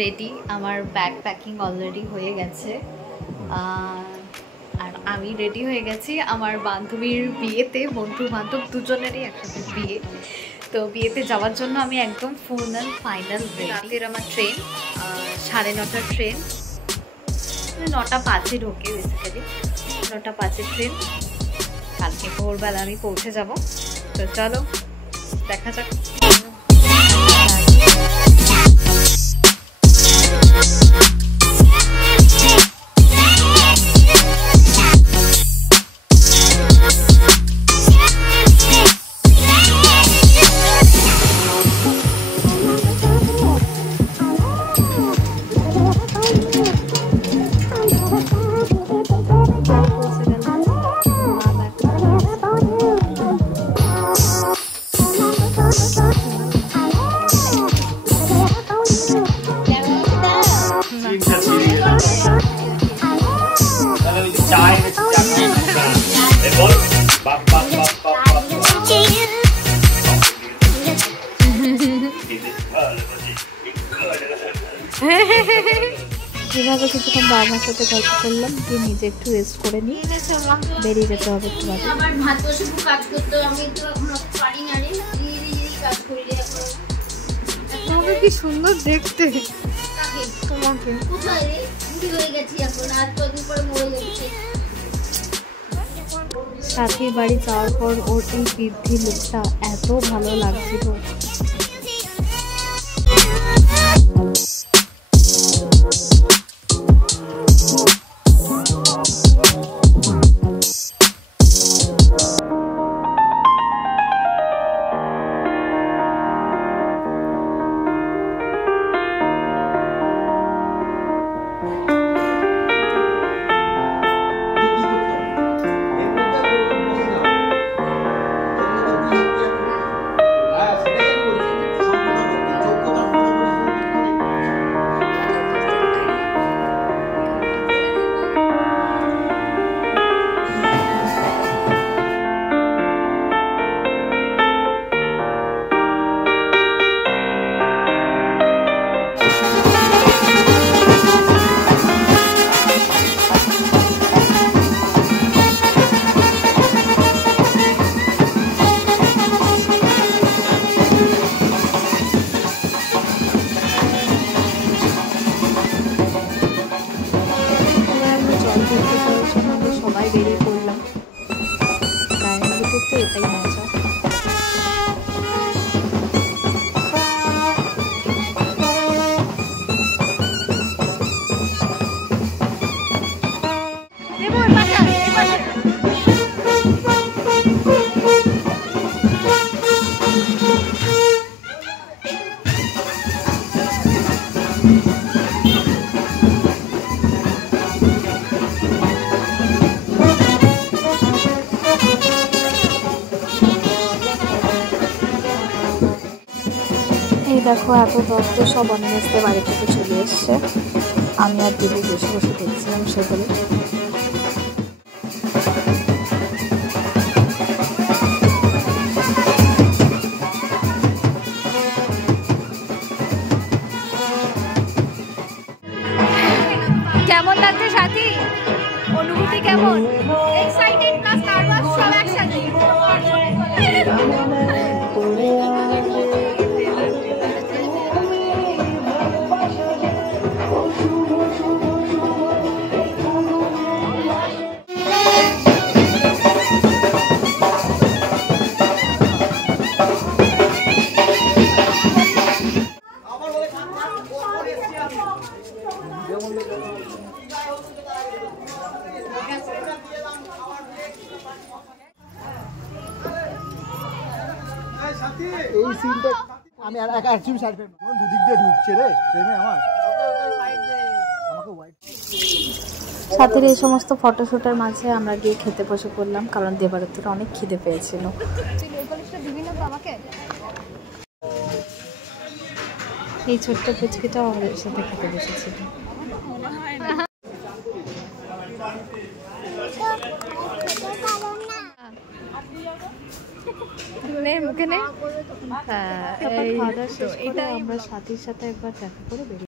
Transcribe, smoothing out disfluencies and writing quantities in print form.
Ready, আমার bag packing already হয়ে গেছে আর আমি রেডি হয়ে গেছি আমার বান্ধবীর বিয়েতে। বন্ধু বান্ধব দুজনেরই একসাথে বিয়ে, তো বিয়েতে যাওয়ার জন্য আমি একদম ফুল অ্যান্ড ফাইনাল রেডি। রাতের আমার ট্রেন 9:30টার ট্রেন, 9:05 ঢোকে বেসিক্যালি, 9:05 ট্রেন। কালকে ভোরবেলা আমি পৌঁছে যাব, তো চলো দেখা যাক। যেভাবে কিছুক্ষণ বাবা মার সাথে গল্প করলাম, দিয়ে নিজে একটু রেস্ট করে নিই, বেরিয়ে যেতে হবে একটু বাদে। আমার ভাত বসে কাজ করতে, আমি তো এখন পারি না রে, কাজ করি রে এখন। তোমাকে কি সুন্দর দেখতে। তোমাকে কোথায় রে, বুড়ি হয়ে গেছি এখন, আর কদিন পরে মরে যাচ্ছি। সাথীর বাড়ি যাওয়ার পর ওর এই বৃদ্ধি লুকটা এত ভালো লাগছিল। সবাই বেরিয়ে পড়লাম, গায়ের ভিতর তো এটাই মজা। দেখো এত দত্ত সব অনেস্তে বাড়ি থেকে চলে এসছে, আমি আর দিদি বসে বসে দেখছিলাম সেগুলো। কেমন লাগছে সাথী, অনুভূতি কেমন? এক্সাইটেড প্লাস নার্ভাস সব একসাথে। এই সিনটা আমি আর একা অ্যাকচুয়ালি সাইড ফ্রেম দুদিক দিয়ে ঢুকছে রে ফ্রেমে আমার, আমাকে হোয়াইট। সাথের এই সমস্ত ফটোশুটের মাঝে আমরা গিয়ে খেতে বসে পড়লাম, কারণ দেবারতীর অনেক খিদে পেয়েছিল। এই ছোট্ট পুচকিটাও আমাদের সাথে খেতে বসেছিল। মুখে নেই। এটা আমরা সাথীর সাথে একবার দেখা করে বেরিয়ে